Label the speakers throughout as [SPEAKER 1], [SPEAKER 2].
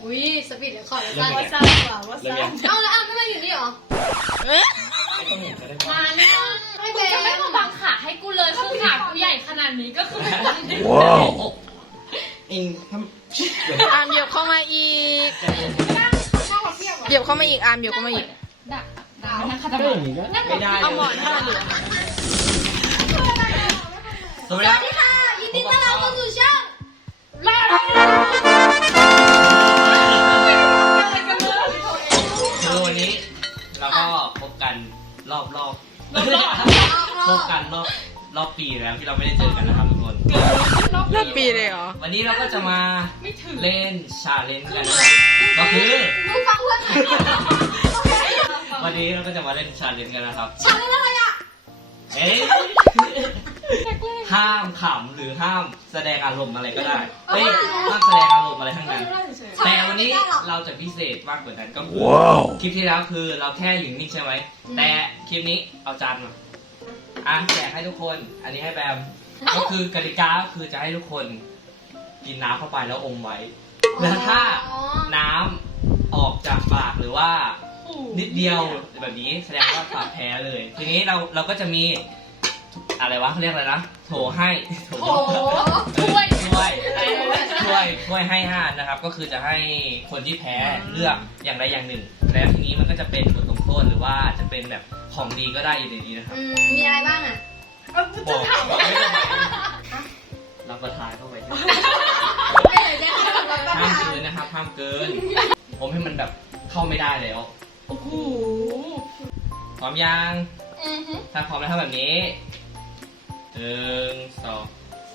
[SPEAKER 1] อุ้ยสปีดเดี๋ยวขอเลยสั้น
[SPEAKER 2] ว่าสั้นกว่าว่าสั้น
[SPEAKER 1] เอาแล้วอ้ำไม่มาอยู่นี่หรอ
[SPEAKER 2] มาเนี่ยไม่เป็นจะไม่มาบังขาให้กูเลยคือขากูใหญ่ขนาดนี้ก็คือไม่บังได้
[SPEAKER 3] ว้าว
[SPEAKER 4] เองท
[SPEAKER 3] อามเหยียบเข้ามาอีกเหยียบเข้ามาอีกอามเหยียบเข้ามาอีก
[SPEAKER 2] ด่านั่งขัด
[SPEAKER 4] ำก็อย่างนี้ก็ไม่ได้
[SPEAKER 3] เอาหมอนผ้าเหลือง
[SPEAKER 4] สวัสดีครับ
[SPEAKER 1] ค่ะยินดีต้อนรับเข้าสู่ช่อง
[SPEAKER 4] คือวันนี้เราก็พบกันรอบพบกันรอบปีแล้วที่เราไม่ได้เจอกันนะครับทุกคน
[SPEAKER 3] เริ่มปีเลยเหรอ
[SPEAKER 4] วันนี้เราก็จะมา
[SPEAKER 2] ไม่ถึง
[SPEAKER 4] เล่นชาเลนจ์กันนะครับก็คือ
[SPEAKER 1] มึงฟังเพื่อนหน่อยโอเค
[SPEAKER 4] วันนี้เราก็จะมาเล่นชาเลนจ์กันนะครับ
[SPEAKER 1] ชาเลนจ์อะไรอ่ะ
[SPEAKER 4] เอ๊ะห้ามขำหรือห้ามแสดงอารมณ์อะไรก็ได้เฮ้ยห้ามแสดงอารมณ์อะไรทั้งนั้น แต่วันนี้เราจะพิเศษมากกว่านั้นก็คือ
[SPEAKER 3] ว้าว
[SPEAKER 4] คลิปที่แล้วคือเราแค่อยู่นิ่งใช่ไหมแต่คลิปนี้เอาจานมาแจกให้ทุกคน อันนี้ให้แบมก็คือกติกาก็คือจะให้ทุกคนกินน้ำเข้าไปแล้วอมไว้แล้วถ้าน้ำออกจากปากหรือว่านิดเดียวแบบนี้แสดงว่าปากแพ้เลย ทีนี้เราก็จะมีอะไรวะเขาเรียกอะไรนะโถให้โถ
[SPEAKER 2] ถ้วย
[SPEAKER 4] ช่วยให้5นะครับก็คือจะให้คนที่แพ้เลือกอย่างใดอย่างหนึ่ง แล้วทีนี้มันก็จะเป็นบทลงโทษหรือว่าจะเป็นแบบของดีก็ได้อยู่ในนี้นะครับ
[SPEAKER 1] มีอะไรบ้างอ่ะ
[SPEAKER 4] บอกไม่ต้องรับประทานเข้าไป
[SPEAKER 1] ไม่เลยจะให้เราต้อง
[SPEAKER 4] ห้าม
[SPEAKER 1] ทำ
[SPEAKER 4] เกินนะครับห้ามเกิน ผมให้มันแบบเข้าไม่ได้แล้ว
[SPEAKER 2] โอ้โห
[SPEAKER 4] พร้อมยังถ้าพร้อมแล้วทำแบบนี้1 2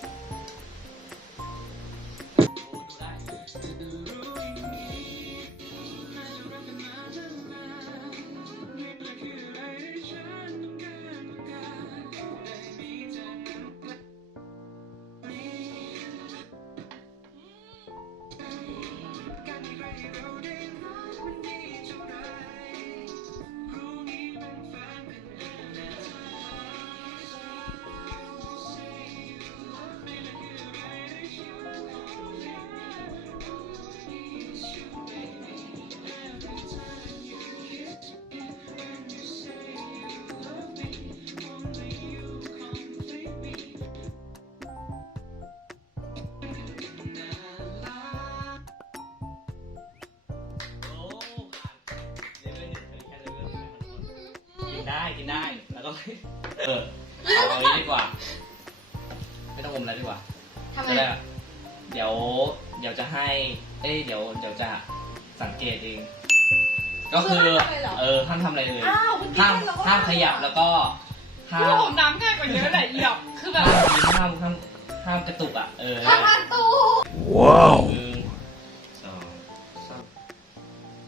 [SPEAKER 4] กินได้แล้วก็เอาอย่างนี้ดีกว่าไม่ต้องอมแล้วดีกว่า
[SPEAKER 1] ทำไม
[SPEAKER 4] จะได้เดี๋ยวจะให้เดี๋ยวจะสังเกตเองก็คือห้ามทำอะไรเลยห้ามขยับแล้วก็ห้าม
[SPEAKER 2] ผมน้ำง่ายกว่าเยอะเลยหยอกคือแบบ
[SPEAKER 4] ห้ามกระตุกอ่ะ
[SPEAKER 1] ทำประตู
[SPEAKER 3] ว้าว
[SPEAKER 4] 1 2 3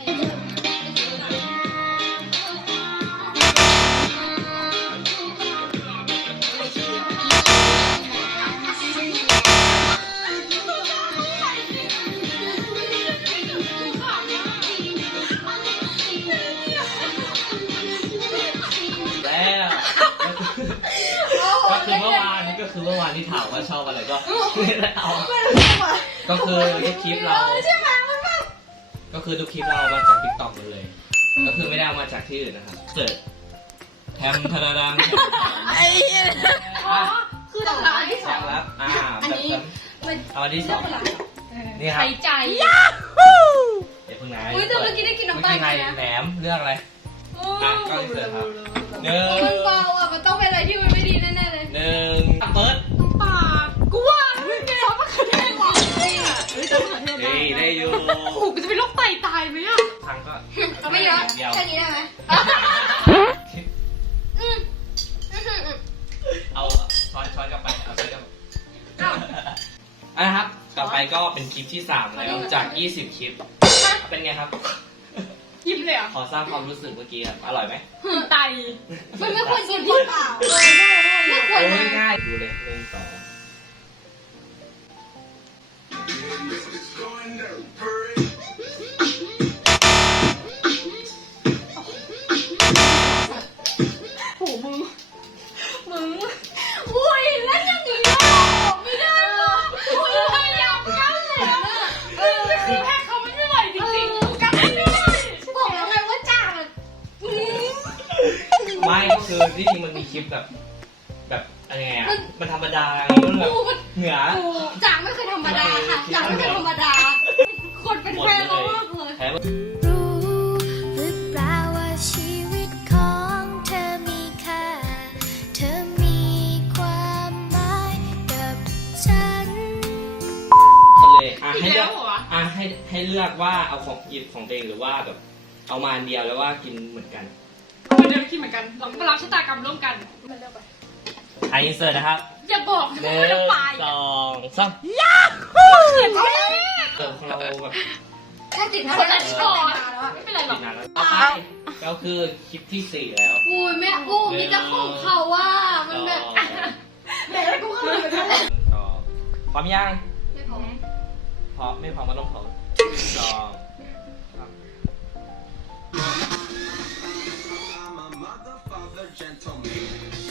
[SPEAKER 4] แล้วก็คือเมื่อวานที่ถามว่าชอบอะไรก็ไม่ได้เอาก็คือทุกคลิปเราก็คือทุกคลิปเราเอามาจาก TikTok หมดเลย ก็คือไม่ได้เอามาจากที่อื่นนะครับเกิดแทมทาราดำ
[SPEAKER 3] ไอ้เหี้ย
[SPEAKER 1] คือตรงร้านที่
[SPEAKER 4] แซ
[SPEAKER 1] สอง
[SPEAKER 4] งรับ
[SPEAKER 1] อันนี้
[SPEAKER 4] เอาที่สองนี่ครับ
[SPEAKER 2] ใช้ใจ
[SPEAKER 4] เดี๋ยวเพิ่งนะ
[SPEAKER 1] อุ้ยแต่เมื่อกี้ได้กินน้ำตาล
[SPEAKER 4] ไง
[SPEAKER 1] นะ
[SPEAKER 4] แหนมเรื่องอะไรก็อินเสิร์ตครับ
[SPEAKER 1] มันเบาอ่ะมันต้องเป็นอะไรที่มันไม่ดีแน่ๆเลย
[SPEAKER 4] 1เปิด
[SPEAKER 2] ปากกูว่าซอสมะเขือเทศว่ะเฮ้ยซอสมะเขือเทศ
[SPEAKER 4] ได้อยู่
[SPEAKER 2] โอ้โหกูจะเป็นโรคไตตายไหมอ่ะ
[SPEAKER 4] ทางก็
[SPEAKER 1] เอาไม่เยอะ
[SPEAKER 4] เดียว
[SPEAKER 1] แค่นี้ได้ไหมอืม
[SPEAKER 4] เอาช้อนกลับไปเอาช้อนกลับนะครับต่อไปก็เป็นคลิปที่3แล้วจาก20คลิปเป็นไงครับ
[SPEAKER 2] ยิ้มเลยอ่ะ
[SPEAKER 4] ขอทราบความรู้สึกเมื่อกี้ครับอร่อยไหม
[SPEAKER 2] ไต
[SPEAKER 1] มันไม่ควรกินเปล่าไม่ควร
[SPEAKER 4] โอ้ย
[SPEAKER 1] นะ
[SPEAKER 4] ง่ายดูเลย1 2
[SPEAKER 1] อุ้ยแล้วยังอยู่ไม่ได้หรอก
[SPEAKER 2] กูพยายามกั้นเลยคือแพ้เขาไม่ไหวจ
[SPEAKER 4] คือที่จริงมันมีคลิปแบบอะไรไงอ่ะมันธรรมดาไงมันแบบเหนือ
[SPEAKER 1] จากไม่เคยธรรมดาค่ะจากไม่เคยธรรมดา คนเป็นแฟนเขามากเลย
[SPEAKER 4] แพ้
[SPEAKER 5] รู้หรือเปล่าว่าชีวิตของเธอมีค่า เธอมีความหมายกับฉัน
[SPEAKER 4] เลยให้เลือกให้เลือกว่าเอาของหยิบของตัวเองหรือว่าแบบเอามาอันเดียวแล้วว่ากินเหมือนกัน
[SPEAKER 2] เอาไปเดินกินเหมือนกันเราก็รับชะตากรรมร่วมกันมันเลือกไป
[SPEAKER 4] ไออินเสิร์ตนะครับ
[SPEAKER 2] อย่าบอกนะ
[SPEAKER 4] หนึ่
[SPEAKER 2] ว่าจะ
[SPEAKER 4] ง
[SPEAKER 2] ไป
[SPEAKER 4] สองสาม
[SPEAKER 2] เขียนแม่
[SPEAKER 4] ของเราแบบ
[SPEAKER 1] แค่จิต
[SPEAKER 2] คนละช้อนไม่เป็นไรหร
[SPEAKER 4] กิ
[SPEAKER 2] อก
[SPEAKER 4] นนานแล้วต่อไปก็คือคลิปที่ 4 แล้ว
[SPEAKER 1] อุ้ยแม่อู้มีแต่ของเขาว่ามันแบบแม่กูเข้าไปแล้ว
[SPEAKER 4] ต่อพร้อมยัง
[SPEAKER 1] ไม่พอ
[SPEAKER 4] พร้อมไม่พร้อมก็ต้องพร้อมสองสาม
[SPEAKER 6] I'm a mother, father, gentleman.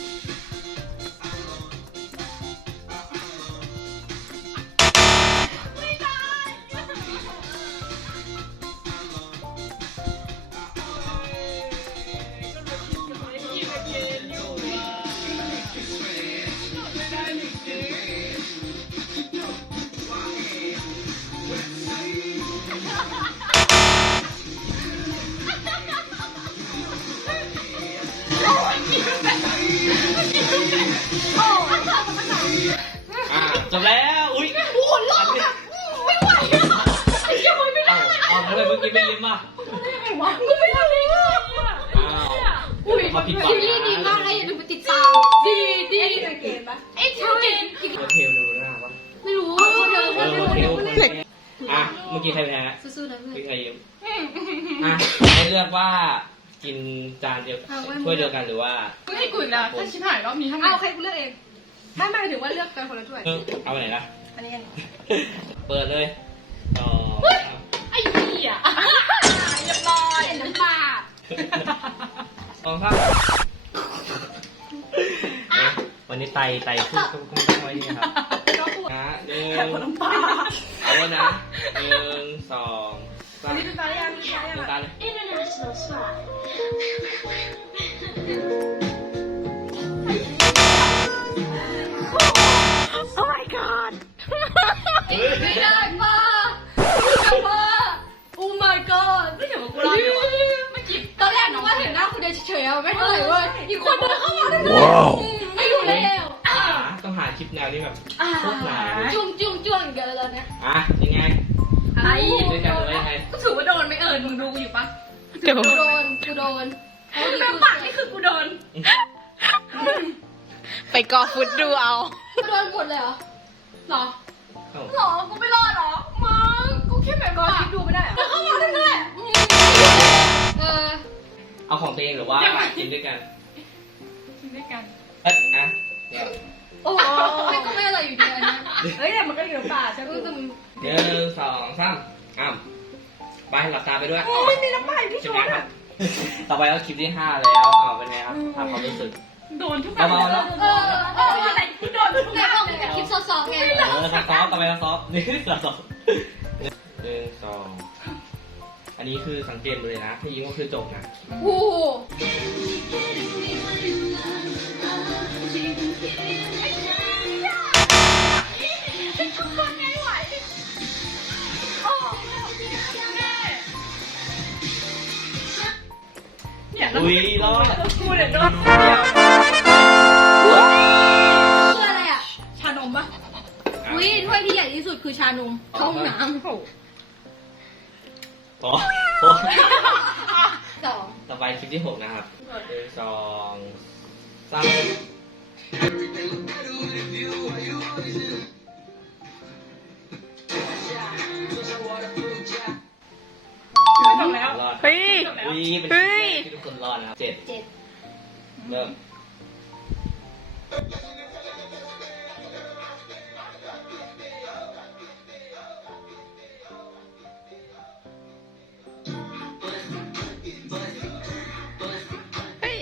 [SPEAKER 4] จบแล้วอุ้ย
[SPEAKER 1] โอ้โหรอดอะไม่ไหวอะไอ้เหี้ยมันไม่ได้
[SPEAKER 4] เอาทำไมเมื่อกี้ไม่ยิ้มอ่ะ
[SPEAKER 1] มึงไม่ได้เลยอะ
[SPEAKER 4] อ้าว
[SPEAKER 1] อุ้ย
[SPEAKER 4] มาผิดหวัง
[SPEAKER 1] ซีรีส์ดีมากนะอย่าลืมไปติดตามดีเกมปะไอ้ใช่
[SPEAKER 4] ตัวเทลดูหน้าปะ
[SPEAKER 1] ไม่รู้คนเดิม
[SPEAKER 4] เอ
[SPEAKER 1] ไม่
[SPEAKER 4] อ
[SPEAKER 1] รู้
[SPEAKER 4] เท
[SPEAKER 1] เดี๋
[SPEAKER 4] ล
[SPEAKER 1] ยว
[SPEAKER 4] คน
[SPEAKER 1] ไม่
[SPEAKER 4] เท
[SPEAKER 1] ได้
[SPEAKER 4] ลอ่ะเมื่อกี้ใครแพ้
[SPEAKER 1] สู้ๆนะเพื่อน
[SPEAKER 4] พี่ใครยิ้มอ่ะให้เลือกว่ากินจานเดียวถ้วยเดียวกันหรือว่า
[SPEAKER 2] กูให้กูอีกแล้วถ้าชิบหายรอบนี้ทำไง
[SPEAKER 1] เอาใครกูเลือกเองไม่หมายถึงว่าเลือกกันคนละถ้วย
[SPEAKER 4] เอาไปไหนล่ะ
[SPEAKER 1] อันนี้อันนี้
[SPEAKER 4] เปิดเลยต่อ
[SPEAKER 2] ไอ้เหี้ยเรียบร้อย
[SPEAKER 1] เห็นน้ำปลา
[SPEAKER 4] สองครับวันนี้ไตพูดก็ไม่ต้องไว้นี่ครับนะหนึ่งเอาเลยนะหนึ่งสองสาม
[SPEAKER 1] นี่เป็นปลาย่างนี่ปลาย่าง
[SPEAKER 4] ดูตาเลย
[SPEAKER 5] International Spot
[SPEAKER 1] ไม่ได้มามาโอ้ my god ไม่เห็นว่ากูรอดเลยวะ
[SPEAKER 2] เมื่อกี้
[SPEAKER 1] ตอนแรกนึกว่าเห็นหน้าคุณเดชเฉยๆอะไม่เท่าไหร่เว้ยอีกคนเดินเข้ามาทั้งนั้นไม่รู้แล้ว
[SPEAKER 4] ต้องหาคลิปแนวนี้แบบโคตรหนา
[SPEAKER 1] จุ่งอย่างเดียวเลยตอนเนี้ย
[SPEAKER 4] อ่ะยังไง
[SPEAKER 2] อะไร
[SPEAKER 4] กินด้วยกันหรือว่ายังไง
[SPEAKER 2] ก็ถือว่าโดนไม่มึงดูกูอยู่ปะ
[SPEAKER 3] เดี๋ยว
[SPEAKER 1] กูโดนเอาดิ
[SPEAKER 2] แม่ปากนี่คือกูโดน
[SPEAKER 3] ไปกอฟุตดูเอา
[SPEAKER 1] กูโดนหมดเลยเหรอ
[SPEAKER 2] หรอ
[SPEAKER 4] เอ้า
[SPEAKER 2] หรอกูไม่รอดหรอมึงกูแค่แบบว่าดูไม่ได้เหรอ
[SPEAKER 1] เข้ามาทั้งนั้นแหละอ
[SPEAKER 4] เอาของตัวเองหรือว่ากินด้วยกัน
[SPEAKER 2] กินด้วยกัน
[SPEAKER 4] อ่ะเดี๋ยว
[SPEAKER 1] โอ้ไม่ก็ไม่อร่อยอยู่ดีอันเนี้ย
[SPEAKER 2] เฮ้ยแต่มันก็อยู่ในป่าใช่ไหม
[SPEAKER 1] ก็จะ
[SPEAKER 4] หนึ่งสองสามอ้าวไปหลับตาไปด้วย
[SPEAKER 2] ไม่มีน้ำมันพี่
[SPEAKER 4] ใช่
[SPEAKER 2] ช
[SPEAKER 4] ไหม
[SPEAKER 2] น
[SPEAKER 4] ครับ ต่อไปก็คลิปที่ 5 แล้วเอาเป็นไงครับทำความรู้สึก
[SPEAKER 2] โดนทุกอย่าง
[SPEAKER 4] เบาๆแล้ว
[SPEAKER 2] อะไรกูโดนทุก
[SPEAKER 1] ไหน
[SPEAKER 2] อย่าง
[SPEAKER 1] บอกมีแต่คลิปซอฟๆไง
[SPEAKER 4] ซอฟต่อไปแล้วซอฟนี่ซอฟหนึ่งสองอันนี้คือสังเกตเลยนะถ้ายิงก็คือจบนะ
[SPEAKER 1] โอ้โห
[SPEAKER 2] เนี่ย
[SPEAKER 4] อุ้ยรอด
[SPEAKER 2] กูเนี่ยโดน
[SPEAKER 1] คืออะไรอ่ะ
[SPEAKER 2] ชานมปะ
[SPEAKER 1] อุ้ยถ้วยที่ใหญ่ที่สุดคือชานมเข้าห้องน้
[SPEAKER 4] โอ้
[SPEAKER 1] ำสอง
[SPEAKER 4] ต่อไปคลิปที่ 6 นะครับหนึ่งสองสาม
[SPEAKER 2] ไม่จบแล้ว
[SPEAKER 4] รอด
[SPEAKER 3] เฮ้ย
[SPEAKER 4] อุ้ยเป็น
[SPEAKER 3] เฮ้ย
[SPEAKER 4] ที่ทุกคนรอดนะครับ7
[SPEAKER 1] เจ็ด
[SPEAKER 4] เริ่ม
[SPEAKER 3] เฮ้ย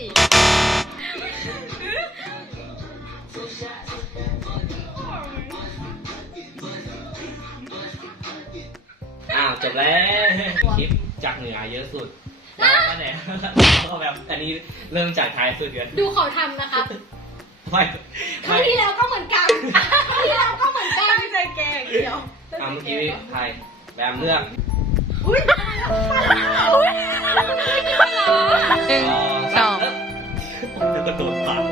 [SPEAKER 4] อ้าวจบแล้วคลิปจากเหนือเยอะสุดแล้วก็แหนก็แบบอันนี้เริ่มจากท้ายสุดกัน
[SPEAKER 1] ดูเขาทำนะครับ
[SPEAKER 4] ไม่
[SPEAKER 1] ครั้งที่แล้วก็เหมือนกันครั้งที่แล้วก็เหมือนกันตั้งใจแกงเดียว
[SPEAKER 4] เมื่อกี้ใครแบมเลือก
[SPEAKER 3] 1 2
[SPEAKER 4] ผมจะกระโดดปาก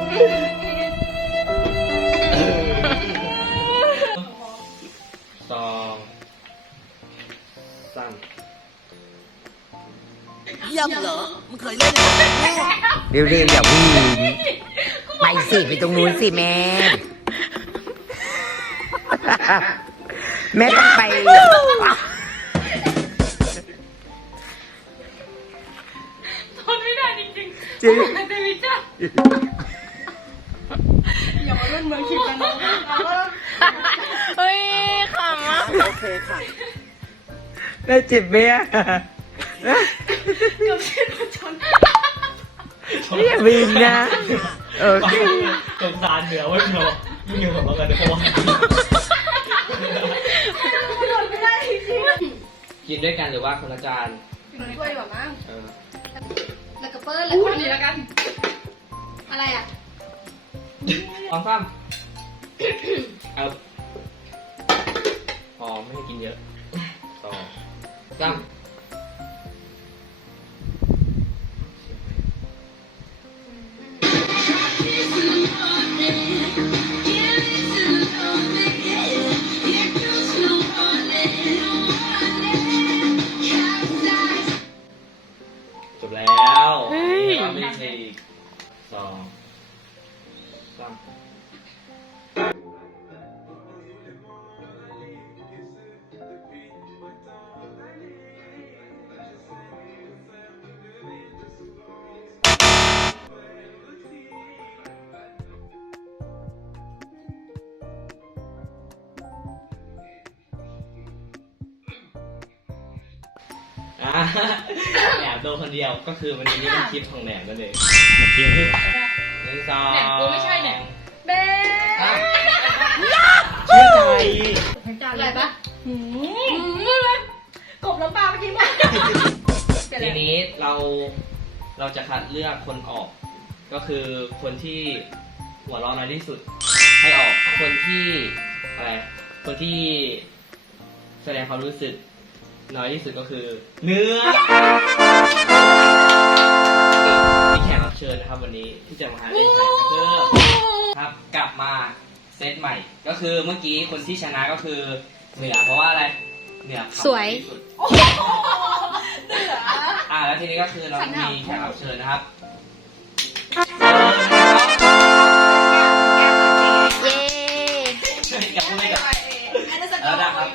[SPEAKER 4] 2 3
[SPEAKER 7] เร็วๆอย่าวิ่งไปสิไปตรงนู้นสิแม่ แม่ต้องไป
[SPEAKER 2] ทนไม่ได้จริง
[SPEAKER 7] จริง
[SPEAKER 2] ๆมันจะมีจ้า
[SPEAKER 1] อย่ามาเล่นเมืองคิดกันนะ
[SPEAKER 3] เฮ้ยขำอ่ะ
[SPEAKER 7] โอเคค่ะแม่เจ็บไหมอ่ะ
[SPEAKER 1] กับชื่อประชน
[SPEAKER 7] อย่าวิ่งนะโอเค
[SPEAKER 4] สงสารเหนือไว้เนาะยิ่งอยู่กับเรากันเพราะว่า
[SPEAKER 1] โดนไม่ได้จริง
[SPEAKER 4] กินด้วยกันหรือว่าคนละจาน
[SPEAKER 1] ๆช่วยดีกว่ามั้ง
[SPEAKER 4] เออ
[SPEAKER 1] แล้วก็เปิ้ลแล้ว
[SPEAKER 2] พู
[SPEAKER 1] ก็
[SPEAKER 2] ดดีแล้วกัน
[SPEAKER 1] อะไรอ่ะ
[SPEAKER 4] สองสามเอาพอไม่ให้กินเยอะสองสามจบแล้วทำไม่ได้อีกสองสาม แหนมโดนคนเดียวก็คือวันนี้เป็นคลิปของแหนมนั่นเองหนึ่งสอง
[SPEAKER 2] แหนมกูไม่ใช่แหนม
[SPEAKER 1] เบ๊
[SPEAKER 4] เชื่อใจ
[SPEAKER 1] อะไรปะเลยกบน้ำปลาเมื่อกี้มั้ง
[SPEAKER 4] ทีนี้เราจะคัดเลือกคนออก ก็คือคนที่หัวเร้อนน้อยที่สุด ให้ออกคนที่อะไรคนที่แสดงความรู้สึกน้อยที่สุดก็คือเนื้อมีแขกรับเชิญนะครับวันนี้ที่จะมาหาเล่นไพ่ก็คือครับกลับมาเซตใหม่ ก็คือเมื่อกี้คนที่ชนะก็คือเหนือเพราะว่าอะไรเหนือขับ
[SPEAKER 3] สวย
[SPEAKER 4] ที่สุดแล้วทีนี้ก็คือเรามีแขกรับเชิญนะครับ
[SPEAKER 3] เย้
[SPEAKER 4] อย่าพูดเลยกับแล้วนะครับ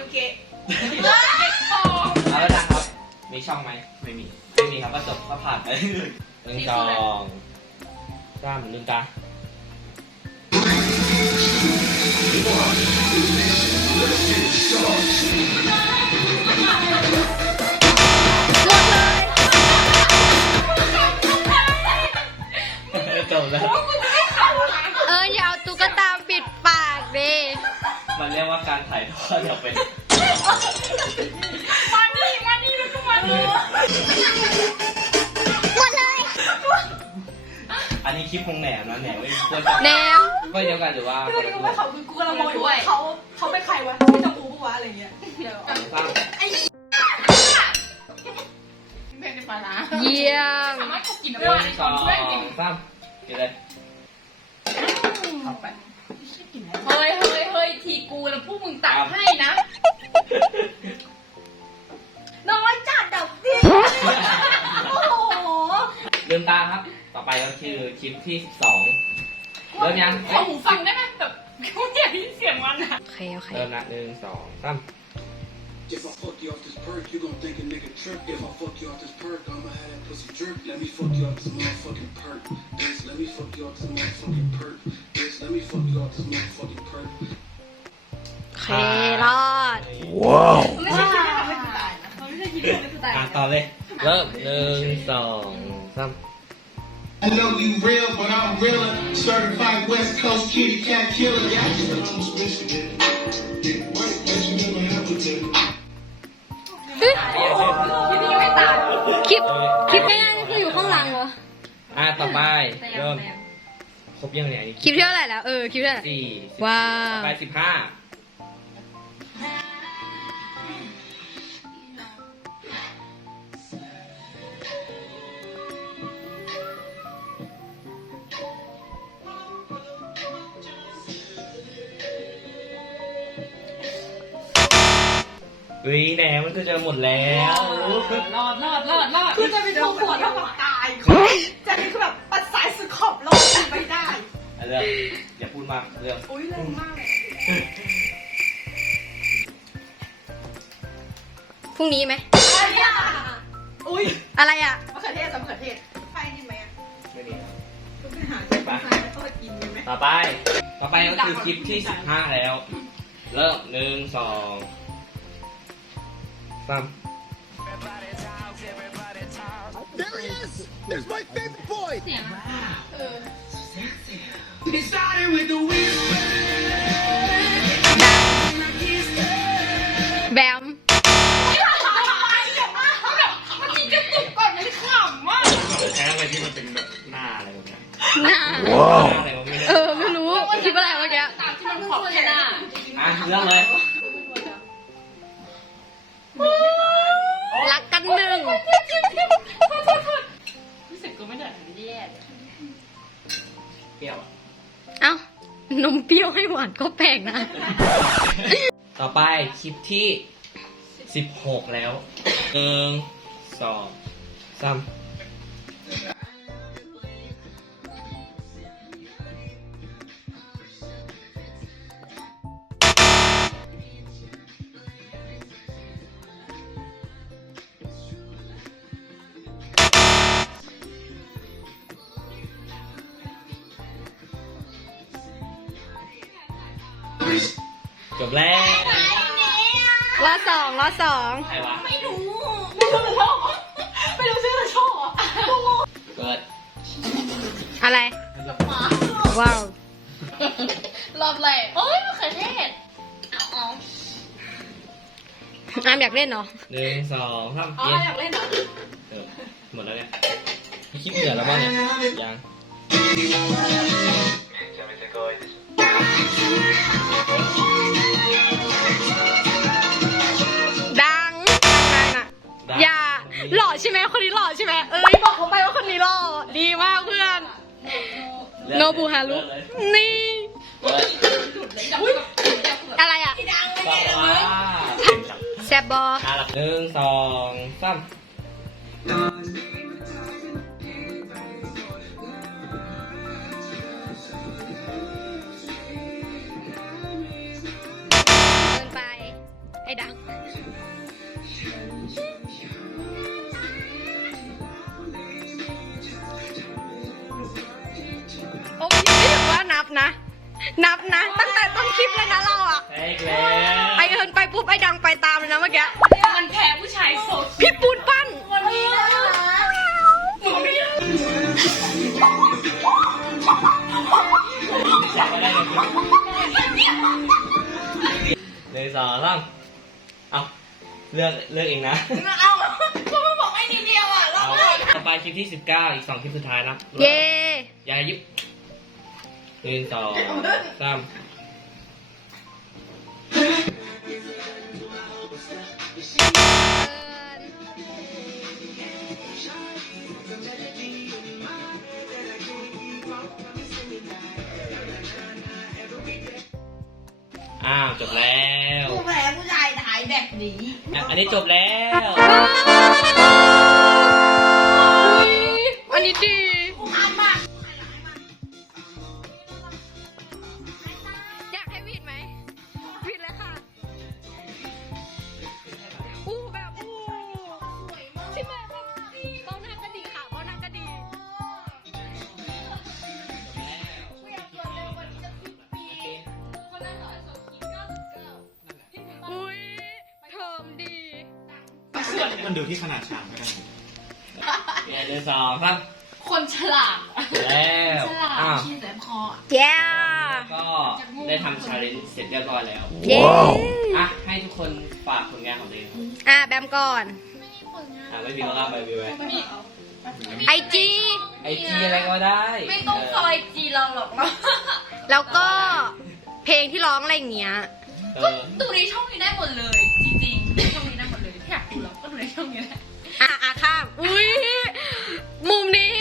[SPEAKER 4] แล้วนะครับ มีช่องไหมไม่มีครับก็จบก็ผ่านไปหนึ่งสองสามลืมตา จบแล้ว
[SPEAKER 3] อย่าเอาตุ๊กตาปิดปากดิ
[SPEAKER 4] มันเรียกว่าการถ่ายทอดอย่างเป็น
[SPEAKER 2] มานี่แล้วก็มาดู
[SPEAKER 4] อันนี้คลิปของแหนมนะแหนมไม่ควรจะ
[SPEAKER 3] แนม
[SPEAKER 4] ก็เดียวกันหรือว่าคนละคน
[SPEAKER 1] เขาคือกูกำลังมองอยู่ว่าเขาเป็นใครวะที่จะบูปะวะอะไรเงี้ยเดี๋ยว
[SPEAKER 4] สาม
[SPEAKER 2] แม่จะปลาร้า
[SPEAKER 3] เยี่ยม
[SPEAKER 2] สามารถกิน
[SPEAKER 4] ห
[SPEAKER 2] น้ำปลา
[SPEAKER 4] นึ่
[SPEAKER 2] ใน
[SPEAKER 4] ง
[SPEAKER 2] ช้
[SPEAKER 4] ส
[SPEAKER 2] อน
[SPEAKER 4] อง
[SPEAKER 2] ด้วยกิน
[SPEAKER 4] สามกินเลย
[SPEAKER 2] เข้าไปเฮ้ยทีกูแล้วพวกมึงตักให้นะ
[SPEAKER 1] น้อยจัดแบบนี้โอ้โห
[SPEAKER 4] ลืมตาครับ ต่อไปก็คือคลิปที่12เริ่มยัง
[SPEAKER 2] ขอหูฟังได้ไหมแบบกูอยากได้ยินเสียงมันอะ
[SPEAKER 3] โอเค โอเค
[SPEAKER 4] เริ่มนะหนึ่งสองสาม
[SPEAKER 6] If I fuck you off this perk, you gon' think a nigga trip. If I fuck you off this perk, I'ma have that pussy drip. Let me fuck you off this motherfucking perk. Bitch, let me fuck you off this motherfucking perk. Bitch, let me fuck you off this motherfucking perk.
[SPEAKER 3] โอเค รอด
[SPEAKER 1] ไม่ใช่คิดว่าไม่ตายนะมันไม่ใช่คิดว่าไม่ตาย
[SPEAKER 4] ต่อเลย เริ่มหนึ่งสองสาม
[SPEAKER 8] I know you real, but I'm realer. Certified West Coast kitty cat killer. Yeah, I just I'm supposed to get white, but you never have to take.
[SPEAKER 3] คลิปง่าย
[SPEAKER 4] ต่อไปเริ่มครบยังเนี่ย
[SPEAKER 3] คลิปที่เท่าไหร่แล้วคลิปที่เท่าไหร่
[SPEAKER 4] สี่
[SPEAKER 3] ว้าว
[SPEAKER 4] ต่อไป15เฮ้ยแหนมันก็จะหมดแล้ว
[SPEAKER 2] รอด
[SPEAKER 1] คือจะเป็นตัวหัวเท่ากับตายจะเป็นคือแบบปัดสายสุดขอบโลกแต่ไม่ได้
[SPEAKER 4] เรื่องอย่าพูดมากเรื่อง
[SPEAKER 1] อุ้ยแรงมากเลย
[SPEAKER 3] พรุ่งนี้ไหม
[SPEAKER 1] อะไรอ่ะอุ้ย
[SPEAKER 3] อะไรอ่ะ
[SPEAKER 1] มะเขือเทศมะเขือเทศใครกินไหมอ่ะ
[SPEAKER 4] ไม่ดี
[SPEAKER 1] คุณไปหาที่ทรายแล้วก็กินไหม
[SPEAKER 4] ต่อไปก็คือคลิปที่15แล้ว เริ่ม1 2 3
[SPEAKER 8] It started with the whisper.
[SPEAKER 3] แบม
[SPEAKER 4] ใช้อะไรที่มันเป็นแบบหน้าอะไรแบบนี้
[SPEAKER 3] หน้า
[SPEAKER 4] หน้าอะไรแบบนี้
[SPEAKER 3] ไม่รู้คลิปอะไรเมื่อกี้
[SPEAKER 2] ตามที่มันขอบแค่หน้า
[SPEAKER 4] เรื่องเลย
[SPEAKER 3] รักกันหนึ่ง
[SPEAKER 2] รู้สึกกูไม่เดือดไม่แย่
[SPEAKER 4] เปรี้ยว
[SPEAKER 3] เอ้านมเปรี้ยวให้หวานก็แปลกนะ
[SPEAKER 4] ต่อไปคลิปที่16แล้ว1 2 3จบแล้ว
[SPEAKER 3] รอสอง
[SPEAKER 4] ใครวะ
[SPEAKER 1] ไม่รู้ชื่อโชว์
[SPEAKER 4] เกิด
[SPEAKER 3] อะไร ว้าว
[SPEAKER 2] รอบแรกโอ้ยมะเขือเทศเอา
[SPEAKER 3] อามอยากเล่นเนาะ
[SPEAKER 4] 1 2 3
[SPEAKER 1] อ๋อ
[SPEAKER 4] เย็น
[SPEAKER 1] อยากเล่นเหรอ
[SPEAKER 4] หมดแล้วเนี่ยมีคลิปเหลือแล้วบ้างเนี่ยยัง
[SPEAKER 3] ดังน่ะอย่าหล่อใช่ไหมคนนี้หล่อใช่ไหมบอกเขาไปว่าคนนี้หล่อดีมากเพื่อน โนบุฮารุ นี่
[SPEAKER 4] เปิด
[SPEAKER 3] อะไรอ่ะ
[SPEAKER 4] ต่อมา
[SPEAKER 3] แซบบอ
[SPEAKER 4] 1 2 3
[SPEAKER 3] เดินไป ไอ้ดัง โอ้ยไม่ถือว่านับนะ ตั้งแต่ต้นคลิปเลยนะเราอ่ะ
[SPEAKER 4] เอ็กแล้ว
[SPEAKER 3] ไอเอินไปปุ๊บไอดังไปตามเลยนะเมื่อกี้
[SPEAKER 2] มันแพ้ผู้ชายโสด
[SPEAKER 3] พี่ปูนปั้น
[SPEAKER 1] วันนี้นะหนูไม่ได้
[SPEAKER 4] จับไม่ได้เลย1 2 3เอาเลือกเองนะ
[SPEAKER 1] เอาก็มาบอกไอ้นิดเดียวอ่ะแล้ว
[SPEAKER 4] เอา
[SPEAKER 1] ไง
[SPEAKER 4] ต่อไปคลิปที่19อีก2คลิปสุดท้ายนะ
[SPEAKER 3] เย่
[SPEAKER 4] อย่ายิบ1 2 3 จบแล้ว
[SPEAKER 1] ผู้แพ้ผู้ชายถ่ายแบบนี้
[SPEAKER 4] อันนี้จบแล้ว
[SPEAKER 3] อันนี้ดี
[SPEAKER 1] อันมาก
[SPEAKER 3] อยากให้วีดไหมวีดเลยค่ะ แบบสวยมากใช่ไหมแบบเบ้าหน้าก็ดีค่ะเบ้าหน้าก็ดี อุ้ยเทอมดี
[SPEAKER 9] มันดูที่ขนาดฉากไม่ได้
[SPEAKER 4] 1 2 3
[SPEAKER 2] คนฉลาด
[SPEAKER 4] แล้ว
[SPEAKER 2] ฉลาด
[SPEAKER 4] อ้าว
[SPEAKER 2] ที่แสบคอ
[SPEAKER 3] เย้
[SPEAKER 4] ก็ได้ทำชาเลนจ์เสร็จเรียบร้อยแล้ว
[SPEAKER 3] เย้
[SPEAKER 4] ให้ทุกคนฝากผลงานของตัวเอง
[SPEAKER 3] แบมก่อน
[SPEAKER 4] ไม่มีก็เล่าไปวิวไว้
[SPEAKER 2] มี
[SPEAKER 3] ไอจี
[SPEAKER 4] ไอจีอะไรก็ได้
[SPEAKER 1] ไม่ต้องซอยจีเราหรอกเนาะ
[SPEAKER 3] แล้วก็เพลงที่ร้องอะไรอย่างเงี้ย
[SPEAKER 4] เอ
[SPEAKER 1] ก็
[SPEAKER 4] อ
[SPEAKER 1] ดูในช่องนี้ได้หมดเลย จริงๆดูในช่องนี้ได้หมดเลยถ้าอยากดูเราก็ดูในช่องนี้แหละ
[SPEAKER 3] ข้ามอุ้ยมุมนี้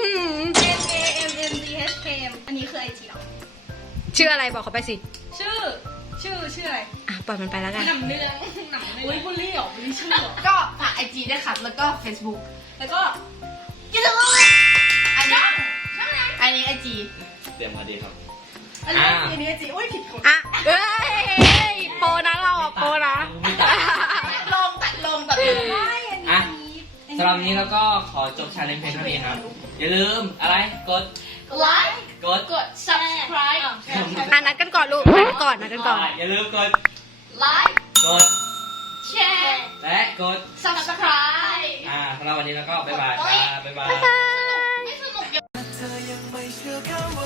[SPEAKER 1] MAMMDHK อันนี้คือไอจีเรา
[SPEAKER 3] ชื่ออะไรบอกเขาไปสิ
[SPEAKER 1] ชื่ออะไร
[SPEAKER 3] ปล่อยมันไปแล้วกัน
[SPEAKER 1] หนำเนืองอุ้ยบุลลี่เหรอบุลลี่ชื่อเหรอ
[SPEAKER 2] ก็ฝากไอจีด้วยครับแล้วก็ Facebook
[SPEAKER 1] แล้วก็ยูทูบอันนี้อันนี้ไอจี
[SPEAKER 4] เตรียมมาดีครับ
[SPEAKER 1] อันนี้อันนี้ไอจีอุ้ยผิดคน
[SPEAKER 3] อ่ะเอ้ยโปรนะเราอ่ะโปรนะ
[SPEAKER 1] ตัดลง
[SPEAKER 4] อ่ะสำหรับวันนี้แล้วก็ขอจบชาเลนจ์เพลงเท่านี้ครับ อย่าลืมอะไรกด
[SPEAKER 1] ไลค์
[SPEAKER 4] กด
[SPEAKER 1] กด subscribe
[SPEAKER 3] นัดกันก่อนลูกนัดกันก่อนนัดกันก่อน
[SPEAKER 4] อย่าลืมกด
[SPEAKER 1] ไลค์
[SPEAKER 4] กด
[SPEAKER 1] แชร์
[SPEAKER 4] และกด
[SPEAKER 1] subscribe
[SPEAKER 4] สำหรับวันนี้แล้วก็บ๊ายบายครับบ๊ายบาย
[SPEAKER 1] ไม่สนุก
[SPEAKER 6] เธอยังไม่เชื่อคำว่า